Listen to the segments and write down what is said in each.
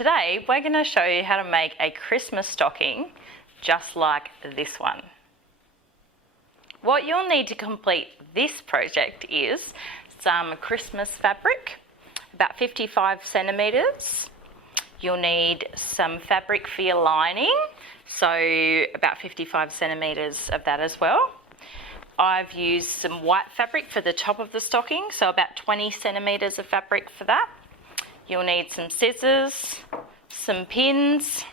today we're going to show you how to make a Christmas stocking just like this one. What you'll need to complete this project is some Christmas fabric, about 55 centimetres. You'll need some fabric for your lining, so about 55 centimetres of that as well. I've used some white fabric for the top of the stocking, so about 20 centimetres of fabric for that. You'll need some scissors, some pins,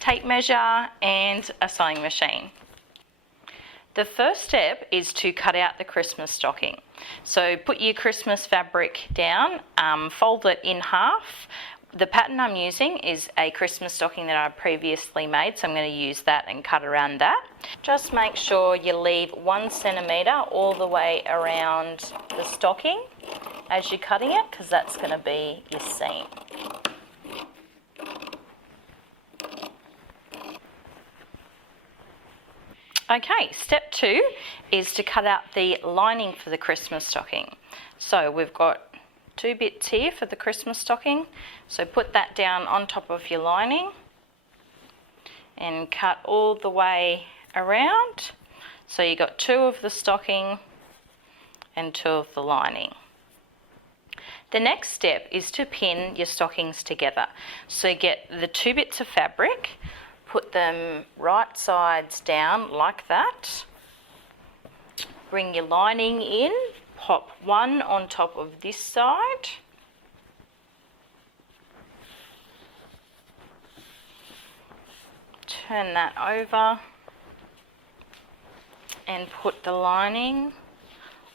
tape measure and a sewing machine. The first step is to cut out the Christmas stocking. So put your Christmas fabric down, fold it in half. The pattern I'm using is a Christmas stocking that I previously made, so I'm going to use that and cut around that. Just make sure you leave 1 centimetre all the way around the stocking as you're cutting it, because that's going to be your seam. Okay, step 2 is to cut out the lining for the Christmas stocking. So we've got 2 bits here for the Christmas stocking, so put that down on top of your lining and cut all the way around. So you got 2 of the stocking and 2 of the lining. The next step is to pin your stockings together. So get the 2 bits of fabric, put them right sides down like that, bring your lining in, pop one on top of this side, turn that over and put the lining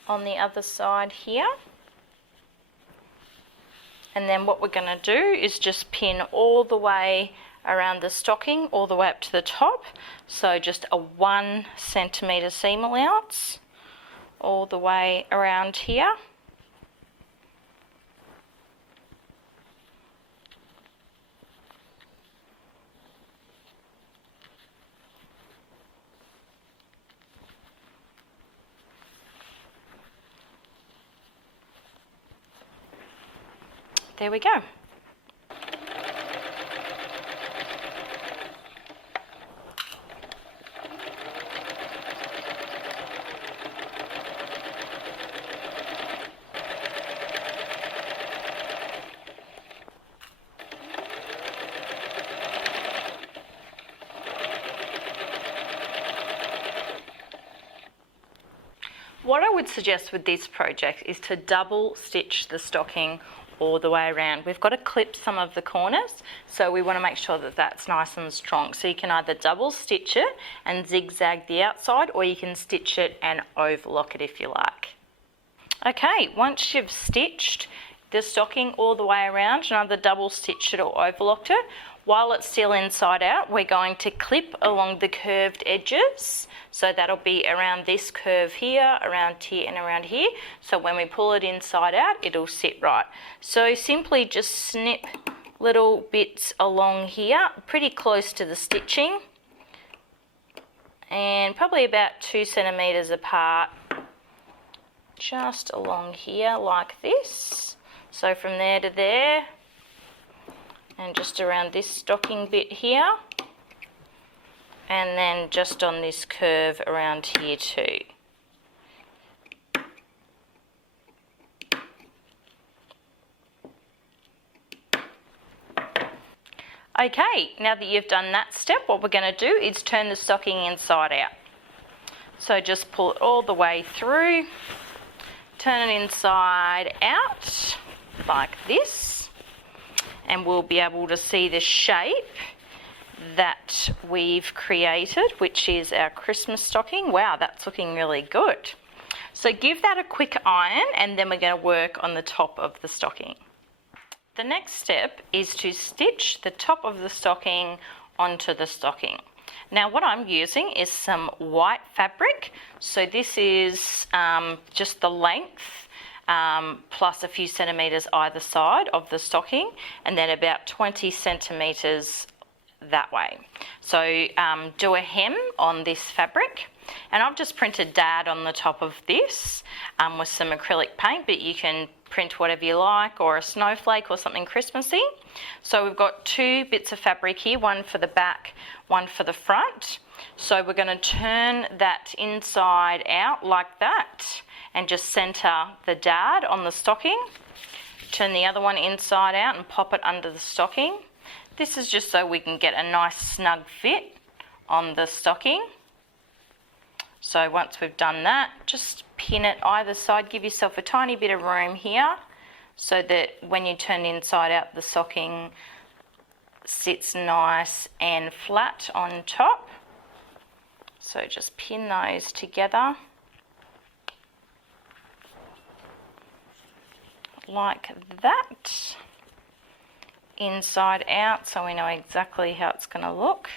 on the other side here. And then what we're going to do is just pin all the way around the stocking, all the way up to the top. So just a 1 centimetre seam allowance all the way around here. There we go. What I would suggest with this project is to double stitch the stocking all the way around. We've got to clip some of the corners, so we want to make sure that that's nice and strong. So you can either double stitch it and zigzag the outside, or you can stitch it and overlock it if you like. Okay, once you've stitched the stocking all the way around and either double stitched it or overlocked it, while it's still inside out, we're going to clip along the curved edges. So that'll be around this curve here, around here and around here. So when we pull it inside out, it'll sit right. So simply just snip little bits along here, pretty close to the stitching, and probably about 2 centimetres apart, just along here like this. So from there to there, and just around this stocking bit here, and then just on this curve around here too. Okay, now that you've done that step, what we're going to do is turn the stocking inside out. So just pull it all the way through, turn it inside out like this, and we'll be able to see the shape that we've created, which is our Christmas stocking. Wow, that's looking really good. So give that a quick iron, and then we're going to work on the top of the stocking. The next step is to stitch the top of the stocking onto the stocking. Now what I'm using is some white fabric. So this is just the length plus a few centimetres either side of the stocking, and then about 20 centimetres that way. So do a hem on this fabric, and I've just printed Dad on the top of this with some acrylic paint, but you can print whatever you like, or a snowflake or something Christmassy. So we've got 2 bits of fabric here, one for the back, one for the front. So we're going to turn that inside out like that and just centre the dad on the stocking. Turn the other one inside out and pop it under the stocking. This is just so we can get a nice snug fit on the stocking. So once we've done that, just pin it either side. Give yourself a tiny bit of room here so that when you turn inside out, the stocking sits nice and flat on top. So just pin those together like that, inside out, so we know exactly how it's going to look.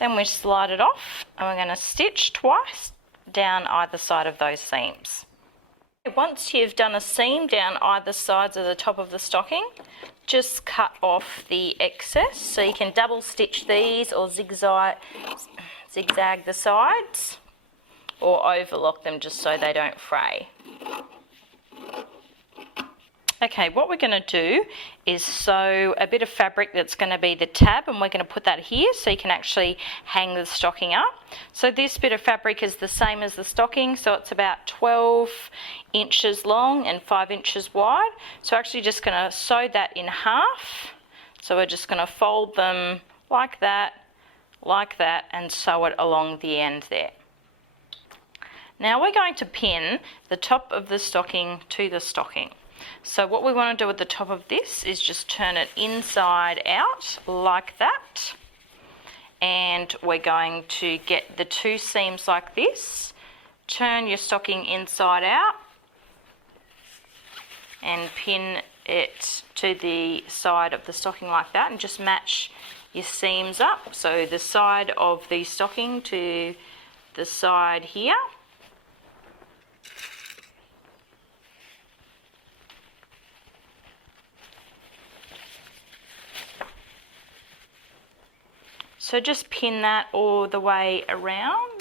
Then we slide it off and we're going to stitch twice down either side of those seams. Once you've done a seam down either sides of the top of the stocking, just cut off the excess. So you can double stitch these or zigzag the sides, or overlock them just so they don't fray. Okay, what we're going to do is sew a bit of fabric that's going to be the tab, and we're going to put that here so you can actually hang the stocking up. So this bit of fabric is the same as the stocking, so it's about 12 inches long and 5 inches wide. So we're actually just going to sew that in half. So we're just going to fold them like that, and sew it along the end there. Now we're going to pin the top of the stocking to the stocking. So what we want to do at the top of this is just turn it inside out like that, and we're going to get the 2 seams like this. Turn your stocking inside out and pin it to the side of the stocking like that, and just match your seams up. So the side of the stocking to the side here. So just pin that all the way around.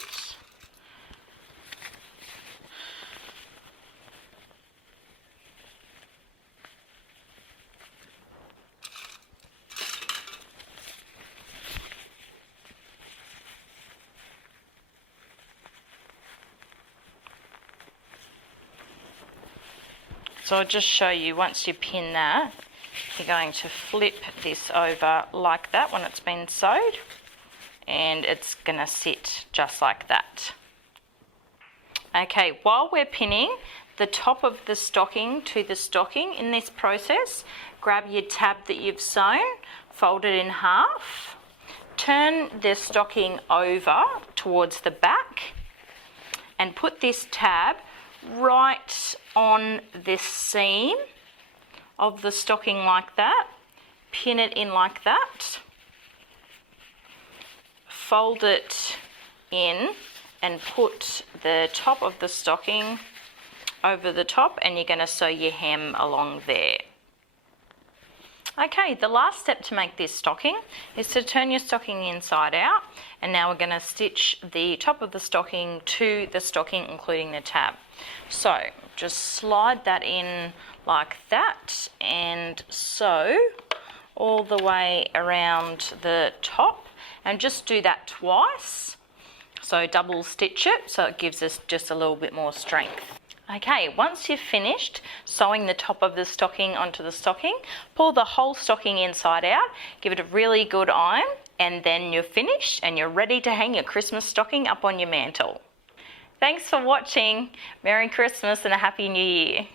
So I'll just show you, once you pin that, you're going to flip this over like that when it's been sewed, and it's going to sit just like that. Okay, while we're pinning the top of the stocking to the stocking in this process, grab your tab that you've sewn, fold it in half, turn the stocking over towards the back, and put this tab right on this seam of the stocking like that. Pin it in like that. Fold it in and put the top of the stocking over the top, and you're going to sew your hem along there. Okay, the last step to make this stocking is to turn your stocking inside out, and now we're going to stitch the top of the stocking to the stocking, including the tab. So just slide that in like that and sew all the way around the top, and just do that twice. So double stitch it so it gives us just a little bit more strength. Okay, once you've finished sewing the top of the stocking onto the stocking, pull the whole stocking inside out, give it a really good iron, and then you're finished and you're ready to hang your Christmas stocking up on your mantle. Thanks for watching. Merry Christmas and a Happy New Year.